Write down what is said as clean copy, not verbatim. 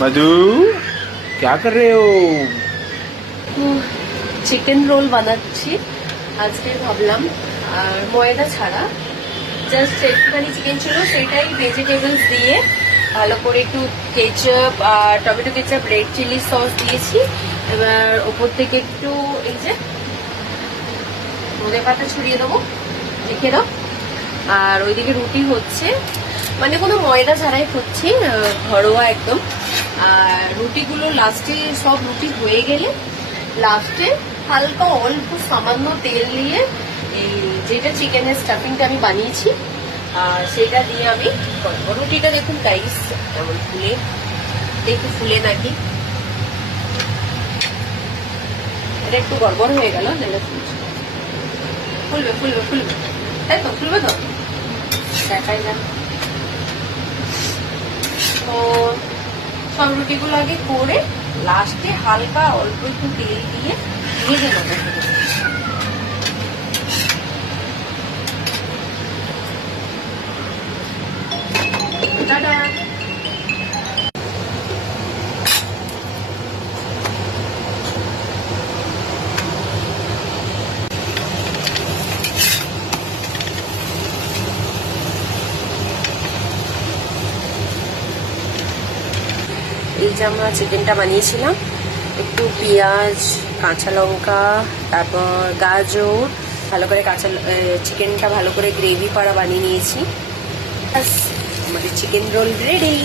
मधु क्या कर रहे हो? চিকেন রোল বানাচ্ছি আজকে ভাবলাম। আর ময়দা ছাড়া জাস্ট একটুখানি চিকেন ছিল, সেটাই ভেজিটেবলস দিয়ে ভালো করে একটু কেচাপ আর tomato ketchup, red chilli sauce দিয়েছি। এবার ওপর থেকে একটু এই যে ধনে পাতা ছড়িয়ে দেবো, দেখে দাও। আর ওইদিকে রুটি হচ্ছে, মানে কোনো ময়দা ছাড়াই হচ্ছে, ঘরোয়া একদম। আর রুটিগুলো লাস্টে, সব রুটি হয়ে গেলে লাস্টে হালকা অল্প সামান্য তেল নিয়ে এই যেটা চিকেনের স্টাফিংটা আমি বানিয়েছি আর সেটা দিয়ে আমি করবো। রুটিটা দেখুন গাইস এমন ফুলে, দেখু ফুলে নাকি, এটা একটু গড়বড় হয়ে গেল, ফুলবে ফুলবে ফুলবে, তাই তো ফুলবে তো, দেখাই যাক। তো সব রুটিগুলো আগে করে লাস্টে হালকা অল্প একটু তেল দিয়ে ভেজে নেবো। টাটা। এই যে আমরা চিকেনটা বানিয়েছিলাম, একটু পেঁয়াজ, কাঁচা লঙ্কা, তারপর গাজর, ভালো করে চিকেনটা ভালো করে গ্রেভি করা বানিয়ে নিয়েছি। ব্যাস আমাদের চিকেন রোল রেডি।